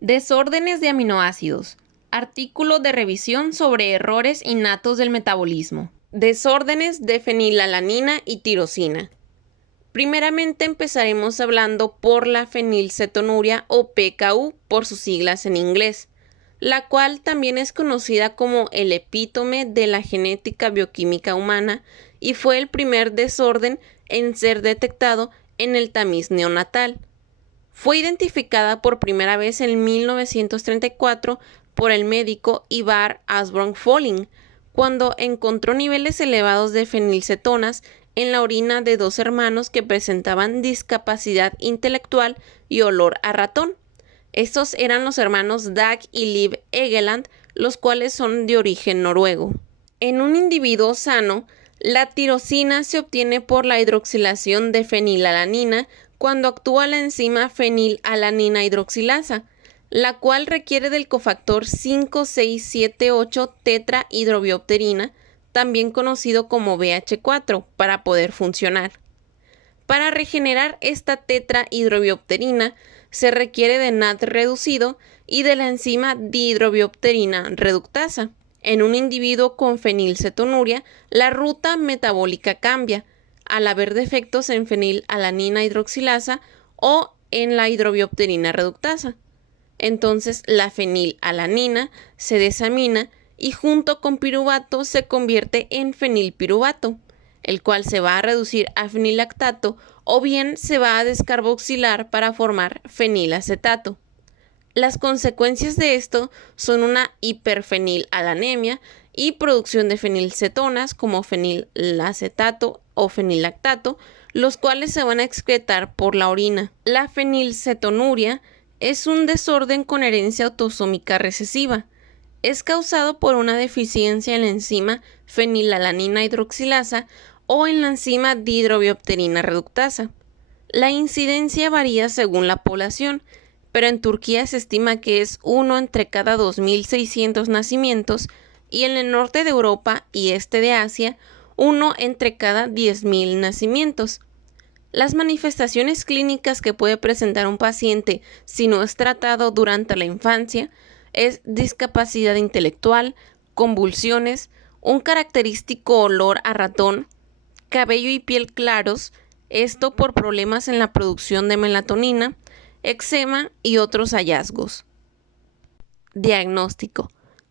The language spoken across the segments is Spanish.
Desórdenes de aminoácidos. Artículo de revisión sobre errores innatos del metabolismo. Desórdenes de fenilalanina y tirosina. Primeramente empezaremos hablando por la fenilcetonuria o PKU por sus siglas en inglés, la cual también es conocida como el epítome de la genética bioquímica humana y fue el primer desorden en ser detectado en el tamiz neonatal. Fue identificada por primera vez en 1934 por el médico Ivar Asbjørn Folling, cuando encontró niveles elevados de fenilcetonas en la orina de dos hermanos que presentaban discapacidad intelectual y olor a ratón. Estos eran los hermanos Dag y Liv Egeland, los cuales son de origen noruego. En un individuo sano, la tirosina se obtiene por la hidroxilación de fenilalanina cuando actúa la enzima fenilalanina hidroxilasa, la cual requiere del cofactor 5,6,7,8 tetrahidrobiopterina, también conocido como BH4, para poder funcionar. Para regenerar esta tetrahidrobiopterina se requiere de NAD reducido y de la enzima dihidrobiopterina reductasa. En un individuo con fenilcetonuria, la ruta metabólica cambia, al haber defectos en fenilalanina hidroxilasa o en la hidrobiopterina reductasa. Entonces la fenilalanina se desamina y junto con piruvato se convierte en fenilpiruvato, el cual se va a reducir a fenilactato o bien se va a descarboxilar para formar fenilacetato. Las consecuencias de esto son una hiperfenilalanemia y producción de fenilcetonas como fenilacetato o fenilactato, los cuales se van a excretar por la orina. La fenilcetonuria es un desorden con herencia autosómica recesiva. Es causado por una deficiencia en la enzima fenilalanina hidroxilasa o en la enzima dihidrobiopterina reductasa. La incidencia varía según la población, pero en Turquía se estima que es 1 entre cada 2.600 nacimientos y en el norte de Europa y este de Asia, 1 entre cada 10.000 nacimientos. Las manifestaciones clínicas que puede presentar un paciente si no es tratado durante la infancia es discapacidad intelectual, convulsiones, un característico olor a ratón, cabello y piel claros, esto por problemas en la producción de melatonina, eczema y otros hallazgos. Diagnóstico.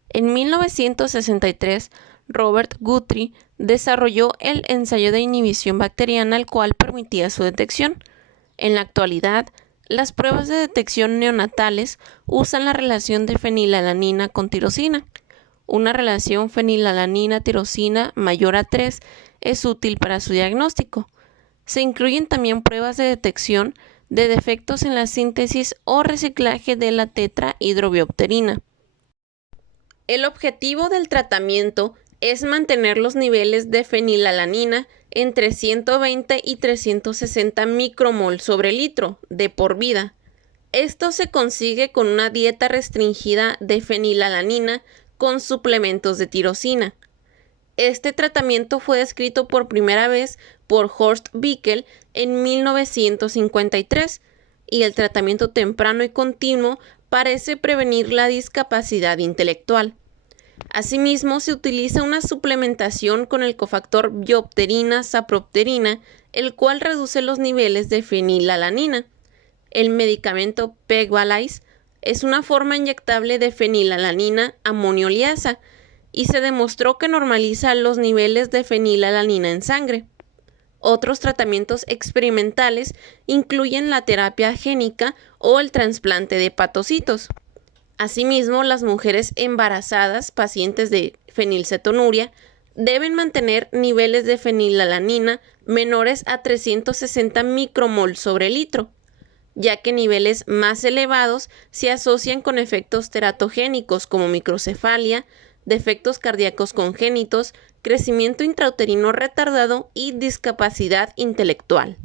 En 1963, Robert Guthrie desarrolló el ensayo de inhibición bacteriana, el cual permitía su detección. En la actualidad, las pruebas de detección neonatales usan la relación de fenilalanina con tirosina. Una relación fenilalanina-tirosina mayor a 3 es útil para su diagnóstico. Se incluyen también pruebas de detección de defectos en la síntesis o reciclaje de la tetrahidrobiopterina. El objetivo del tratamiento es mantener los niveles de fenilalanina entre 120 y 360 micromol sobre litro de por vida. Esto se consigue con una dieta restringida de fenilalanina con suplementos de tirosina. Este tratamiento fue descrito por primera vez por Horst Bickel en 1953 y el tratamiento temprano y continuo parece prevenir la discapacidad intelectual. Asimismo, se utiliza una suplementación con el cofactor biopterina-sapropterina, el cual reduce los niveles de fenilalanina. El medicamento Pegvalize es una forma inyectable de fenilalanina amonioliasa y se demostró que normaliza los niveles de fenilalanina en sangre. Otros tratamientos experimentales incluyen la terapia génica o el trasplante de hepatocitos. Asimismo, las mujeres embarazadas, pacientes de fenilcetonuria, deben mantener niveles de fenilalanina menores a 360 micromol sobre litro, ya que niveles más elevados se asocian con efectos teratogénicos como microcefalia, defectos cardíacos congénitos, crecimiento intrauterino retardado y discapacidad intelectual.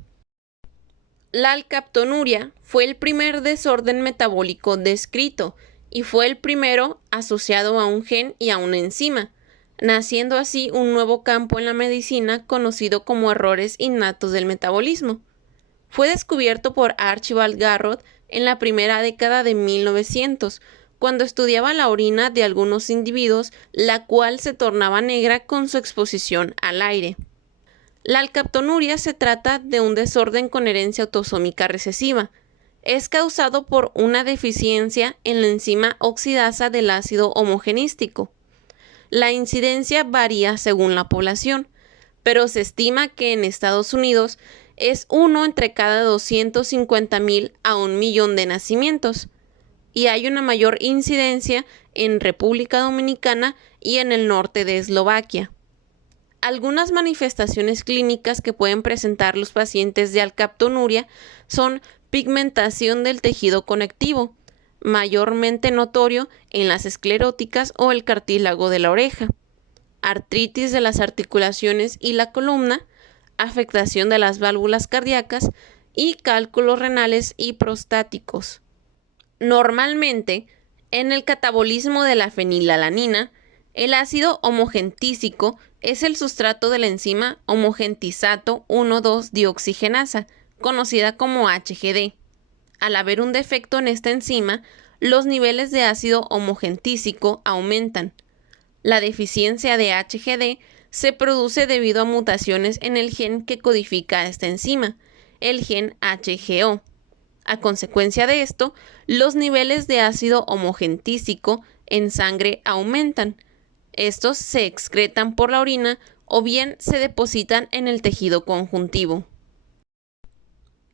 La alcaptonuria fue el primer desorden metabólico descrito y fue el primero asociado a un gen y a una enzima, naciendo así un nuevo campo en la medicina conocido como errores innatos del metabolismo. Fue descubierto por Archibald Garrod en la primera década de 1900, cuando estudiaba la orina de algunos individuos, la cual se tornaba negra con su exposición al aire. La alcaptonuria se trata de un desorden con herencia autosómica recesiva. Es causado por una deficiencia en la enzima oxidasa del ácido homogenístico. La incidencia varía según la población, pero se estima que en Estados Unidos es 1 entre cada 250,000 a 1,000,000 de nacimientos, y hay una mayor incidencia en República Dominicana y en el norte de Eslovaquia. Algunas manifestaciones clínicas que pueden presentar los pacientes de alcaptonuria son pigmentación del tejido conectivo, mayormente notorio en las escleróticas o el cartílago de la oreja, artritis de las articulaciones y la columna, afectación de las válvulas cardíacas y cálculos renales y prostáticos. Normalmente, en el catabolismo de la fenilalanina, el ácido homogentísico es el sustrato de la enzima homogentisato 1,2-dioxigenasa, conocida como HGD. Al haber un defecto en esta enzima, los niveles de ácido homogentísico aumentan. La deficiencia de HGD se produce debido a mutaciones en el gen que codifica esta enzima, el gen HGO. A consecuencia de esto, los niveles de ácido homogentísico en sangre aumentan. Estos se excretan por la orina o bien se depositan en el tejido conjuntivo.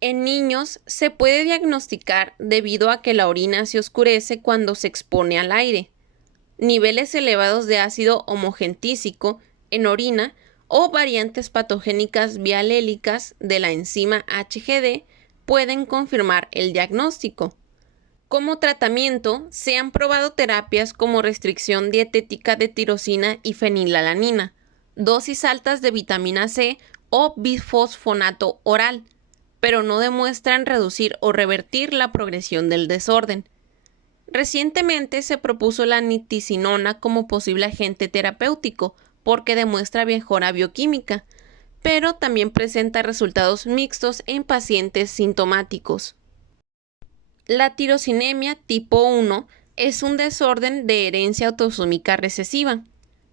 En niños se puede diagnosticar debido a que la orina se oscurece cuando se expone al aire, niveles elevados de ácido homogentísico en orina o variantes patogénicas bialélicas de la enzima HGD pueden confirmar el diagnóstico. Como tratamiento, se han probado terapias como restricción dietética de tirosina y fenilalanina, dosis altas de vitamina C o bifosfonato oral, pero no demuestran reducir o revertir la progresión del desorden. Recientemente se propuso la nitisinona como posible agente terapéutico porque demuestra mejora bioquímica, pero también presenta resultados mixtos en pacientes sintomáticos. La tirosinemia tipo 1 es un desorden de herencia autosómica recesiva.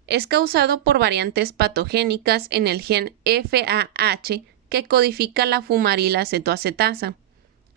Es causado por variantes patogénicas en el gen FAH que codifica la fumarila cetoacetasa.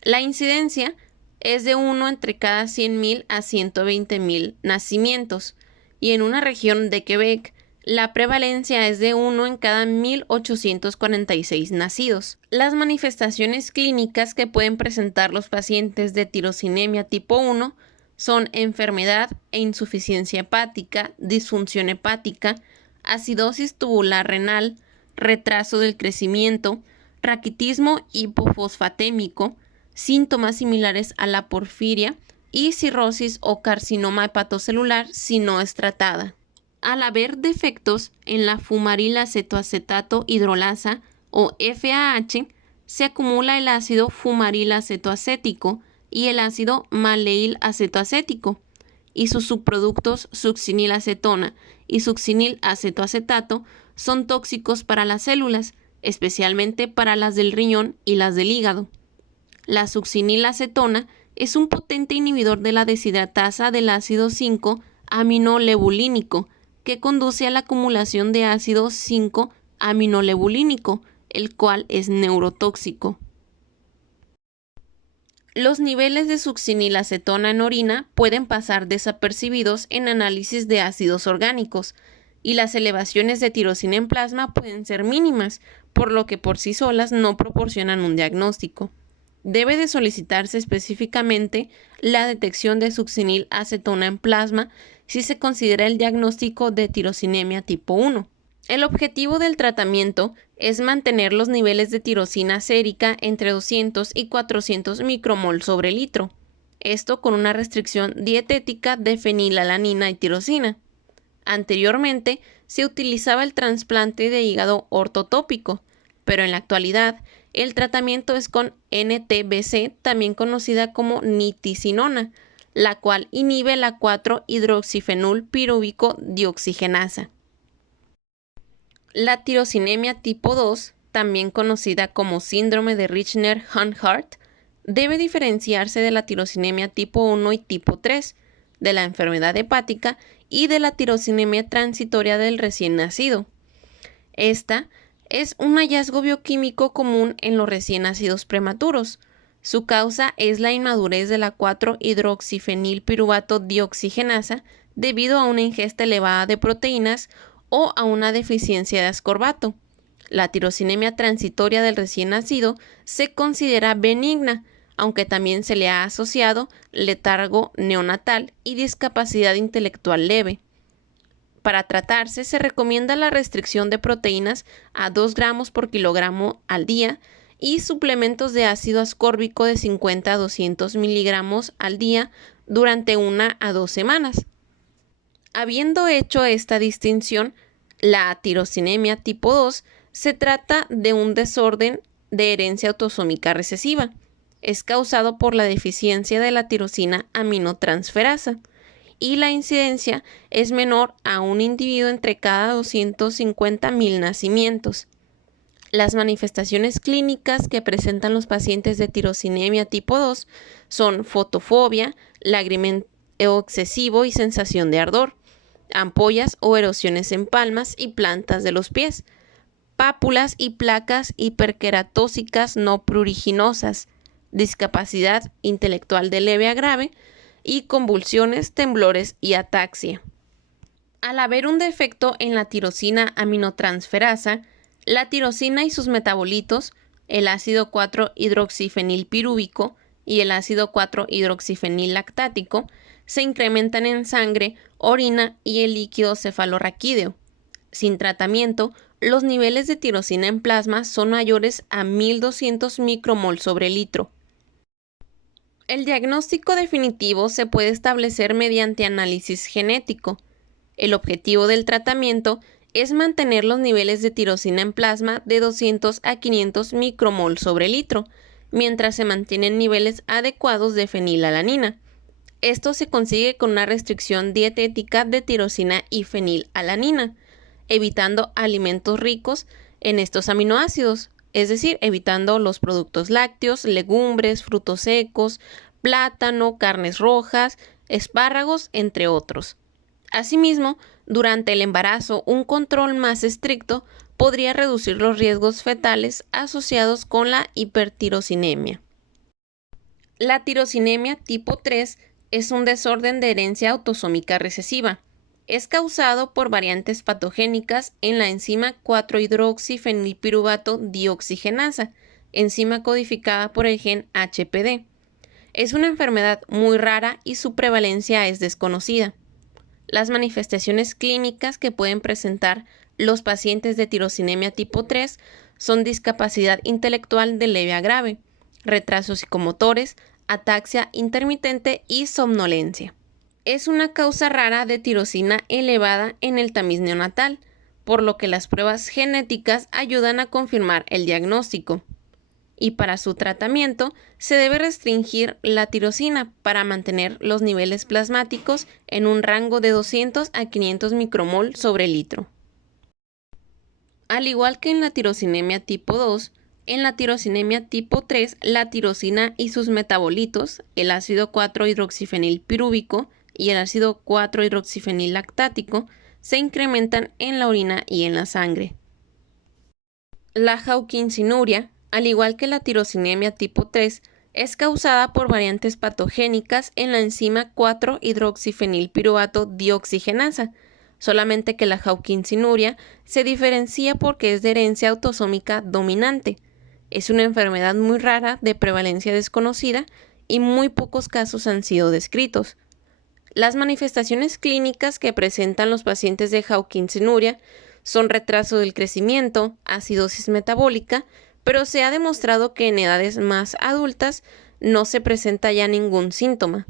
La incidencia es de 1 entre cada 100,000 a 120,000 nacimientos, y en una región de Quebec, la prevalencia es de 1 en cada 1,846 nacidos. Las manifestaciones clínicas que pueden presentar los pacientes de tirosinemia tipo 1 son enfermedad e insuficiencia hepática, disfunción hepática, acidosis tubular renal, retraso del crecimiento, raquitismo hipofosfatémico, síntomas similares a la porfiria y cirrosis o carcinoma hepatocelular si no es tratada. Al haber defectos en la fumarila cetoacetato hidrolasa o FAH, se acumula el ácido fumarila cetoacético y el ácido maleil acetoacético, y sus subproductos succinilacetona y succinilacetoacetato son tóxicos para las células, especialmente para las del riñón y las del hígado. La succinilacetona es un potente inhibidor de la deshidratasa del ácido 5-aminolebulínico, que conduce a la acumulación de ácido 5-aminolebulínico, el cual es neurotóxico. Los niveles de succinilacetona en orina pueden pasar desapercibidos en análisis de ácidos orgánicos, y las elevaciones de tirosina en plasma pueden ser mínimas, por lo que por sí solas no proporcionan un diagnóstico. Debe de solicitarse específicamente la detección de succinilacetona en plasma si se considera el diagnóstico de tirosinemia tipo 1. El objetivo del tratamiento es mantener los niveles de tirosina sérica entre 200 y 400 micromol sobre litro, esto con una restricción dietética de fenilalanina y tirosina. Anteriormente se utilizaba el trasplante de hígado ortotópico, pero en la actualidad el tratamiento es con NTBC, también conocida como nitisinona, la cual inhibe la 4-hidroxifenol-pirúvico dioxigenasa. La tirosinemia tipo 2, también conocida como síndrome de Richter-Hanhart, debe diferenciarse de la tirosinemia tipo 1 y tipo 3, de la enfermedad hepática y de la tirosinemia transitoria del recién nacido. Esta es un hallazgo bioquímico común en los recién nacidos prematuros. Su causa es la inmadurez de la 4-hidroxifenilpiruvato dioxigenasa debido a una ingesta elevada de proteínas o a una deficiencia de ascorbato. La tirosinemia transitoria del recién nacido se considera benigna, aunque también se le ha asociado letargo neonatal y discapacidad intelectual leve. Para tratarse, se recomienda la restricción de proteínas a 2 gramos por kilogramo al día y suplementos de ácido ascórbico de 50 a 200 miligramos al día durante 1 a 2 semanas. Habiendo hecho esta distinción, la tirosinemia tipo 2 se trata de un desorden de herencia autosómica recesiva. Es causado por la deficiencia de la tirosina aminotransferasa y la incidencia es menor a un individuo entre cada 250.000 nacimientos. Las manifestaciones clínicas que presentan los pacientes de tirosinemia tipo 2 son fotofobia, lagrimeo excesivo y sensación de ardor, ampollas o erosiones en palmas y plantas de los pies, pápulas y placas hiperqueratósicas no pruriginosas, discapacidad intelectual de leve a grave y convulsiones, temblores y ataxia. Al haber un defecto en la tirosina aminotransferasa, la tirosina y sus metabolitos, el ácido 4-hidroxifenilpirúvico y el ácido 4-hidroxifenillactático, se incrementan en sangre, orina y el líquido cefalorraquídeo. Sin tratamiento, los niveles de tirosina en plasma son mayores a 1200 micromol sobre litro. El diagnóstico definitivo se puede establecer mediante análisis genético. El objetivo del tratamiento es mantener los niveles de tirosina en plasma de 200 a 500 micromol sobre litro, mientras se mantienen niveles adecuados de fenilalanina. Esto se consigue con una restricción dietética de tirosina y fenilalanina, evitando alimentos ricos en estos aminoácidos, es decir, evitando los productos lácteos, legumbres, frutos secos, plátano, carnes rojas, espárragos, entre otros. Asimismo, durante el embarazo, un control más estricto podría reducir los riesgos fetales asociados con la hipertirosinemia. La tirosinemia tipo 3 es un desorden de herencia autosómica recesiva. Es causado por variantes patogénicas en la enzima 4-hidroxifenilpiruvato dioxigenasa, enzima codificada por el gen HPD. Es una enfermedad muy rara y su prevalencia es desconocida. Las manifestaciones clínicas que pueden presentar los pacientes de tirosinemia tipo 3 son discapacidad intelectual de leve a grave, retrasos psicomotores, ataxia intermitente y somnolencia. Es una causa rara de tirosina elevada en el tamiz neonatal, por lo que las pruebas genéticas ayudan a confirmar el diagnóstico. Y para su tratamiento se debe restringir la tirosina para mantener los niveles plasmáticos en un rango de 200 a 500 micromol sobre litro. Al igual que en la tirosinemia tipo 2, en la tirosinemia tipo 3, la tirosina y sus metabolitos, el ácido 4-hidroxifenilpirúvico y el ácido 4-hidroxifenillactático, se incrementan en la orina y en la sangre. La jauquincinuria, al igual que la tirosinemia tipo 3, es causada por variantes patogénicas en la enzima 4-hidroxifenilpiruvato dioxigenasa, solamente que la jauquincinuria se diferencia porque es de herencia autosómica dominante. Es una enfermedad muy rara de prevalencia desconocida y muy pocos casos han sido descritos. Las manifestaciones clínicas que presentan los pacientes de jauquincinuria son retraso del crecimiento, acidosis metabólica, pero se ha demostrado que en edades más adultas no se presenta ya ningún síntoma.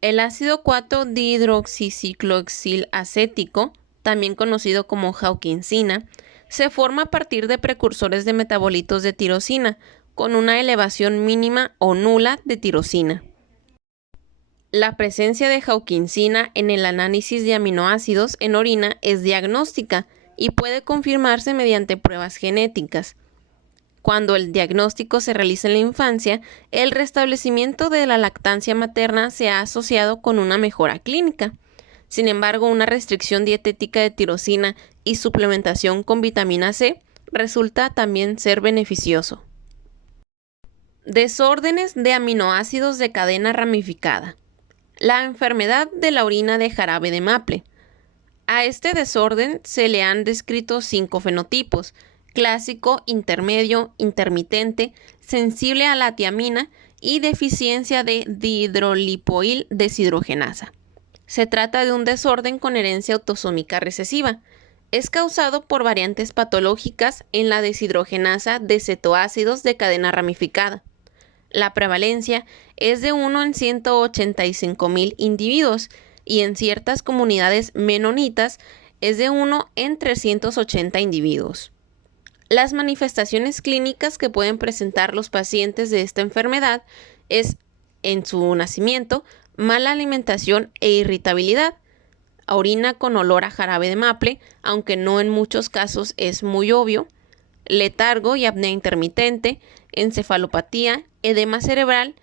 El ácido 4-dihidroxicicloxilacético, también conocido como jauquincina, se forma a partir de precursores de metabolitos de tirosina, con una elevación mínima o nula de tirosina. La presencia de jauquincina en el análisis de aminoácidos en orina es diagnóstica y puede confirmarse mediante pruebas genéticas. Cuando el diagnóstico se realiza en la infancia, el restablecimiento de la lactancia materna se ha asociado con una mejora clínica. Sin embargo, una restricción dietética de tirosina y suplementación con vitamina C resulta también ser beneficioso. Desórdenes de aminoácidos de cadena ramificada. La enfermedad de la orina de jarabe de maple. A este desorden se le han descrito 5 fenotipos: clásico, intermedio, intermitente, sensible a la tiamina y deficiencia de dihidrolipoil deshidrogenasa. Se trata de un desorden con herencia autosómica recesiva. Es causado por variantes patológicas en la deshidrogenasa de cetoácidos de cadena ramificada. La prevalencia es de 1 en 185.000 individuos y en ciertas comunidades menonitas es de 1 en 380 individuos. Las manifestaciones clínicas que pueden presentar los pacientes de esta enfermedad es, en su nacimiento, mala alimentación e irritabilidad, orina con olor a jarabe de maple, aunque no en muchos casos es muy obvio, letargo y apnea intermitente, encefalopatía, edema cerebral,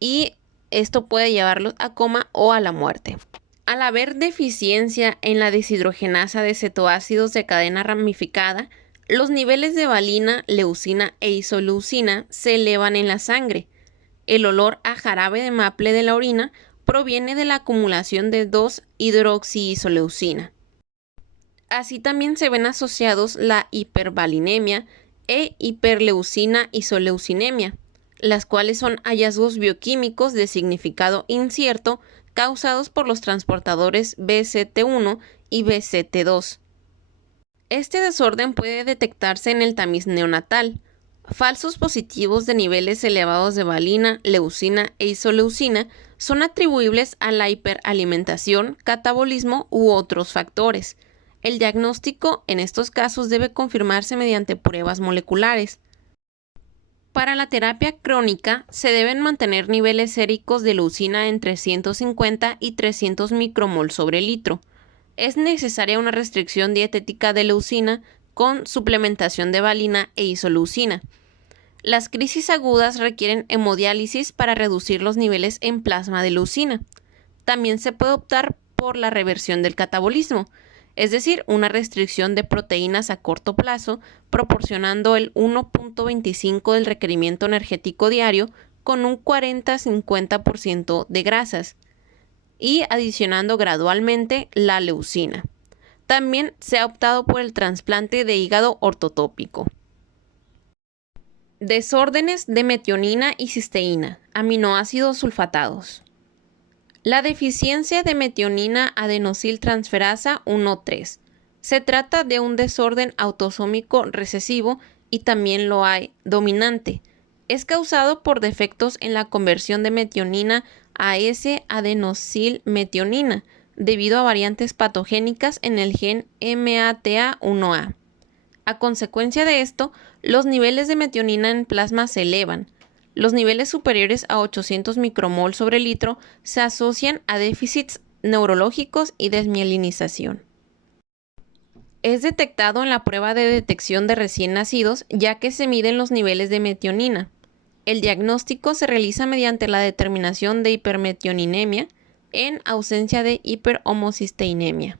y esto puede llevarlos a coma o a la muerte. Al haber deficiencia en la deshidrogenasa de cetoácidos de cadena ramificada, los niveles de valina, leucina e isoleucina se elevan en la sangre. El olor a jarabe de maple de la orina proviene de la acumulación de 2-hidroxiisoleucina. Así también se ven asociados la hipervalinemia e hiperleucina isoleucinemia, las cuales son hallazgos bioquímicos de significado incierto causados por los transportadores BCT1 y BCT2. Este desorden puede detectarse en el tamiz neonatal. Falsos positivos de niveles elevados de valina, leucina e isoleucina son atribuibles a la hiperalimentación, catabolismo u otros factores. El diagnóstico en estos casos debe confirmarse mediante pruebas moleculares. Para la terapia crónica se deben mantener niveles séricos de leucina entre 150 y 300 micromol sobre litro. Es necesaria una restricción dietética de leucina con suplementación de valina e isoleucina. Las crisis agudas requieren hemodiálisis para reducir los niveles en plasma de leucina. También se puede optar por la reversión del catabolismo, es decir, una restricción de proteínas a corto plazo, proporcionando el 1.25 del requerimiento energético diario con un 40-50% de grasas y adicionando gradualmente la leucina. También se ha optado por el trasplante de hígado ortotópico. Desórdenes de metionina y cisteína, aminoácidos sulfatados. La deficiencia de metionina adenosiltransferasa 1,3. Se trata de un desorden autosómico recesivo y también lo hay dominante. Es causado por defectos en la conversión de metionina a S-adenosilmetionina debido a variantes patogénicas en el gen MATA1A. A consecuencia de esto, los niveles de metionina en plasma se elevan. Los niveles superiores a 800 micromol sobre litro se asocian a déficits neurológicos y desmielinización. Es detectado en la prueba de detección de recién nacidos, ya que se miden los niveles de metionina. El diagnóstico se realiza mediante la determinación de hipermetioninemia en ausencia de hiperhomocisteinemia.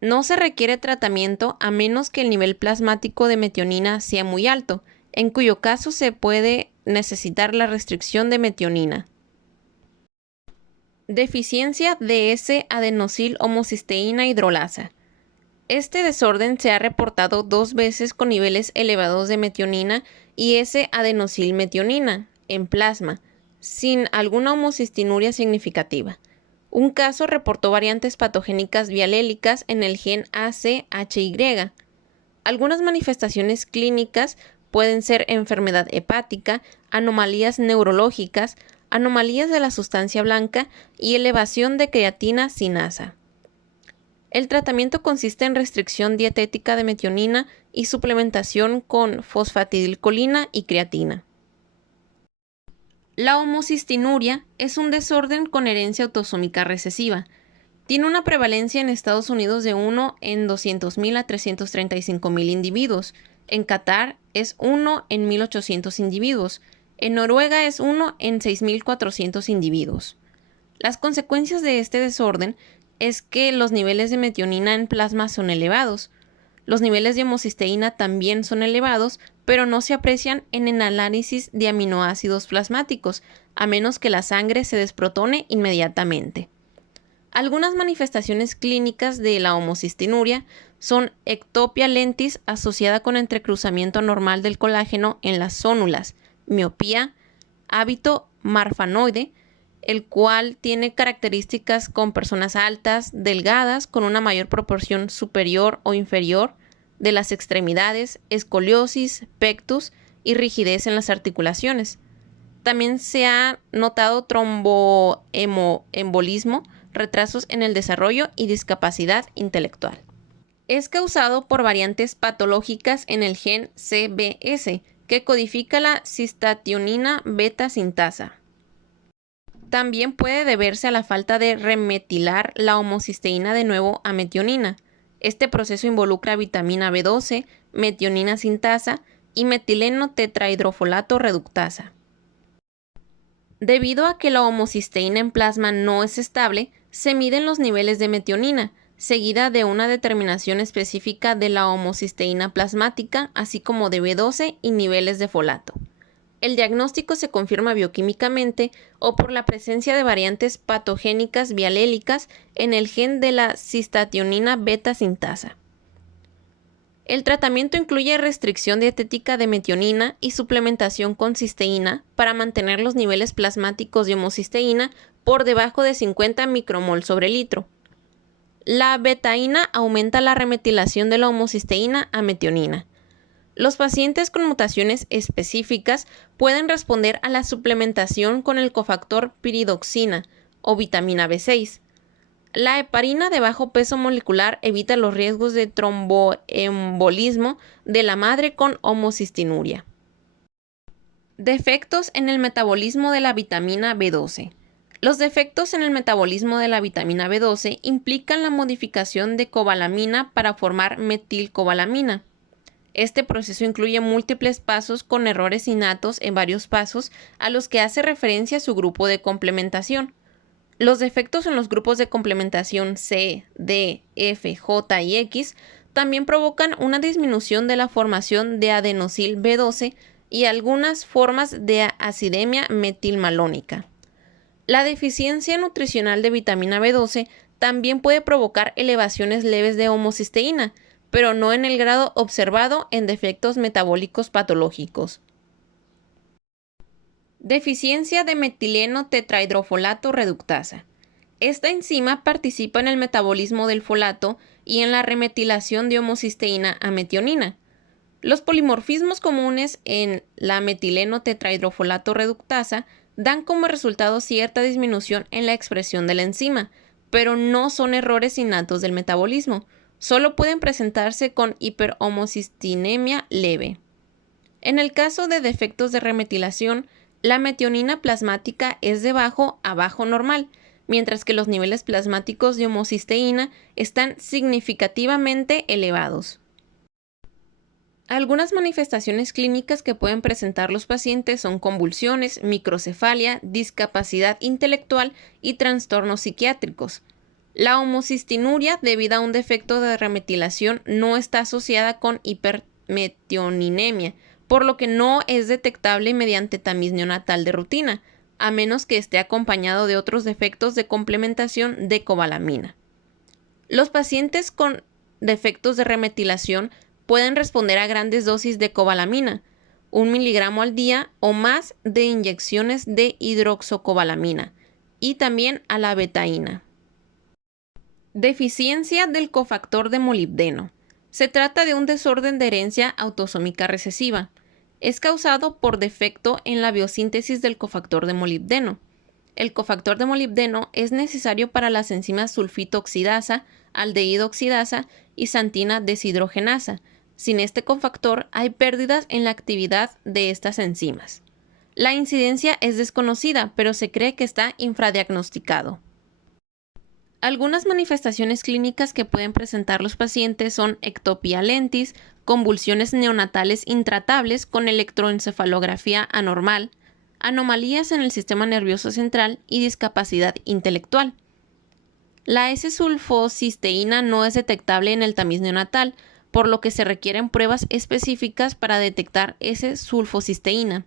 No se requiere tratamiento a menos que el nivel plasmático de metionina sea muy alto, en cuyo caso se puede necesitar la restricción de metionina. Deficiencia de S-adenosilhomocisteína hidrolasa. Este desorden se ha reportado 2 veces con niveles elevados de metionina y S-adenosilmetionina en plasma, sin alguna homocistinuria significativa. Un caso reportó variantes patogénicas bialélicas en el gen ACHY. Algunas manifestaciones clínicas pueden ser enfermedad hepática, anomalías neurológicas, anomalías de la sustancia blanca y elevación de creatina sinasa. El tratamiento consiste en restricción dietética de metionina y suplementación con fosfatidilcolina y creatina. La homocistinuria es un desorden con herencia autosómica recesiva. Tiene una prevalencia en Estados Unidos de 1 en 200.000 a 335.000 individuos En Qatar es 1 en 1.800 individuos. En Noruega es 1 en 6.400 individuos. Las consecuencias de este desorden es que los niveles de metionina en plasma son elevados. Los niveles de homocisteína también son elevados, pero no se aprecian en el análisis de aminoácidos plasmáticos, a menos que la sangre se desprotone inmediatamente. Algunas manifestaciones clínicas de la homocistinuria son ectopia lentis asociada con entrecruzamiento anormal del colágeno en las zónulas, miopía, hábito marfanoide, el cual tiene características con personas altas, delgadas, con una mayor proporción superior o inferior de las extremidades, escoliosis, pectus y rigidez en las articulaciones. También se ha notado tromboembolismo, retrasos en el desarrollo y discapacidad intelectual. Es causado por variantes patológicas en el gen CBS, que codifica la cistationina beta sintasa. También puede deberse a la falta de remetilar la homocisteína de nuevo a metionina. Este proceso involucra vitamina B12, metionina sintasa y metileno tetrahidrofolato reductasa. Debido a que la homocisteína en plasma no es estable, se miden los niveles de metionina, seguida de una determinación específica de la homocisteína plasmática, así como de B12 y niveles de folato. El diagnóstico se confirma bioquímicamente o por la presencia de variantes patogénicas bialélicas en el gen de la cistationina beta sintasa. El tratamiento incluye restricción dietética de metionina y suplementación con cisteína para mantener los niveles plasmáticos de homocisteína por debajo de 50 micromol sobre litro. La betaína aumenta la remetilación de la homocisteína a metionina. Los pacientes con mutaciones específicas pueden responder a la suplementación con el cofactor piridoxina o vitamina B6. La heparina de bajo peso molecular evita los riesgos de tromboembolismo de la madre con homocistinuria. Defectos en el metabolismo de la vitamina B12. Los defectos en el metabolismo de la vitamina B12 implican la modificación de cobalamina para formar metilcobalamina. Este proceso incluye múltiples pasos con errores innatos en varios pasos a los que hace referencia su grupo de complementación. Los defectos en los grupos de complementación C, D, F, J y X también provocan una disminución de la formación de adenosil B12 y algunas formas de acidemia metilmalónica. La deficiencia nutricional de vitamina B12 también puede provocar elevaciones leves de homocisteína, pero no en el grado observado en defectos metabólicos patológicos. Deficiencia de metileno tetrahidrofolato reductasa. Esta enzima participa en el metabolismo del folato y en la remetilación de homocisteína a metionina. Los polimorfismos comunes en la metileno tetrahidrofolato reductasa dan como resultado cierta disminución en la expresión de la enzima, pero no son errores innatos del metabolismo. Solo pueden presentarse con hiperhomocistinemia leve. En el caso de defectos de remetilación, la metionina plasmática es de bajo a bajo normal, mientras que los niveles plasmáticos de homocisteína están significativamente elevados. Algunas manifestaciones clínicas que pueden presentar los pacientes son convulsiones, microcefalia, discapacidad intelectual y trastornos psiquiátricos. La homocistinuria, debido a un defecto de remetilación, no está asociada con hipermetioninemia, por lo que no es detectable mediante tamiz neonatal de rutina, a menos que esté acompañado de otros defectos de complementación de cobalamina. Los pacientes con defectos de remetilación pueden responder a grandes dosis de cobalamina, 1 miligramo al día o más de inyecciones de hidroxocobalamina, y también a la betaína. Deficiencia del cofactor de molibdeno. Se trata de un desorden de herencia autosómica recesiva. Es causado por defecto en la biosíntesis del cofactor de molibdeno. El cofactor de molibdeno es necesario para las enzimas sulfito oxidasa, aldehído oxidasa y santina deshidrogenasa. Sin este cofactor hay pérdidas en la actividad de estas enzimas. La incidencia es desconocida, pero se cree que está infradiagnosticado. Algunas manifestaciones clínicas que pueden presentar los pacientes son ectopia lentis, convulsiones neonatales intratables con electroencefalografía anormal, anomalías en el sistema nervioso central y discapacidad intelectual. La S-sulfocisteína no es detectable en el tamiz neonatal, por lo que se requieren pruebas específicas para detectar S-sulfocisteína.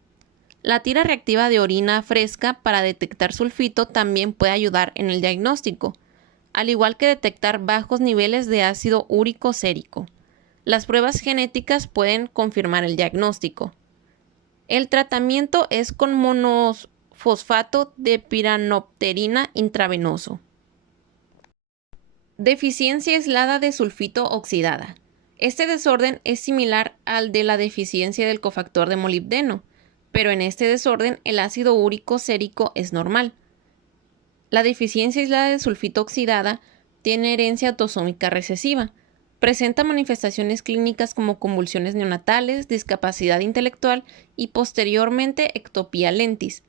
La tira reactiva de orina fresca para detectar sulfito también puede ayudar en el diagnóstico, al igual que detectar bajos niveles de ácido úrico sérico. Las pruebas genéticas pueden confirmar el diagnóstico. El tratamiento es con monofosfato de piranopterina intravenoso. Deficiencia aislada de sulfito oxidada. Este desorden es similar al de la deficiencia del cofactor de molibdeno, pero en este desorden el ácido úrico sérico es normal. La deficiencia aislada de sulfito oxidada tiene herencia autosómica recesiva. Presenta manifestaciones clínicas como convulsiones neonatales, discapacidad intelectual y posteriormente ectopía lentis.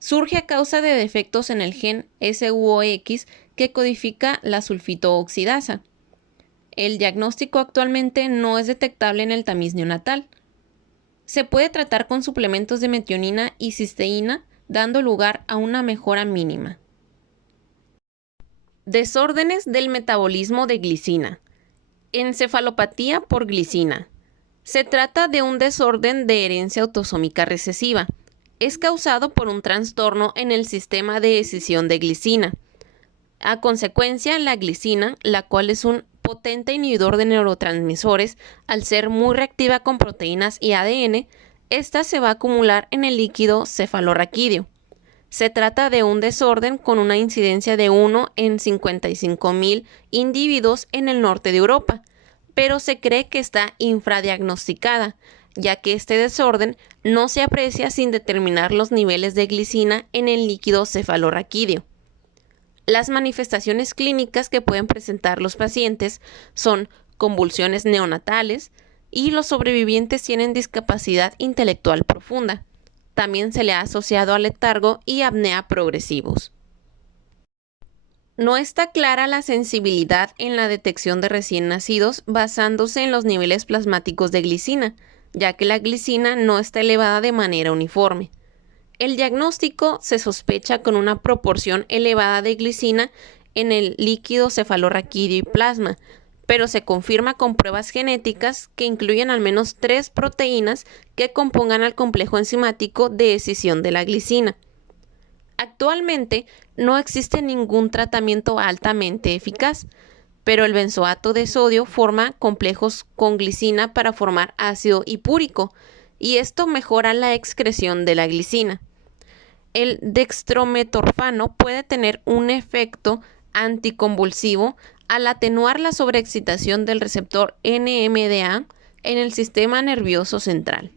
Surge a causa de defectos en el gen SUOX que codifica la sulfitooxidasa. El diagnóstico actualmente no es detectable en el tamiz neonatal. Se puede tratar con suplementos de metionina y cisteína, dando lugar a una mejora mínima. Desórdenes del metabolismo de glicina. Encefalopatía por glicina. Se trata de un desorden de herencia autosómica recesiva. Es causado por un trastorno en el sistema de escisión de glicina. A consecuencia, la glicina, la cual es un potente inhibidor de neurotransmisores, al ser muy reactiva con proteínas y ADN, esta se va a acumular en el líquido cefalorraquídeo. Se trata de un desorden con una incidencia de 1 en 55,000 individuos en el norte de Europa, pero se cree que está infradiagnosticada, ya que este desorden no se aprecia sin determinar los niveles de glicina en el líquido cefalorraquídeo. Las manifestaciones clínicas que pueden presentar los pacientes son convulsiones neonatales y los sobrevivientes tienen discapacidad intelectual profunda. También se le ha asociado a letargo y apnea progresivos. No está clara la sensibilidad en la detección de recién nacidos basándose en los niveles plasmáticos de glicina, ya que la glicina no está elevada de manera uniforme. El diagnóstico se sospecha con una proporción elevada de glicina en el líquido cefalorraquídeo y plasma, pero se confirma con pruebas genéticas que incluyen al menos 3 proteínas que compongan al complejo enzimático de escisión de la glicina. Actualmente no existe ningún tratamiento altamente eficaz, pero el benzoato de sodio forma complejos con glicina para formar ácido hipúrico, y esto mejora la excreción de la glicina. El dextrometorfano puede tener un efecto anticonvulsivo al atenuar la sobreexcitación del receptor NMDA en el sistema nervioso central.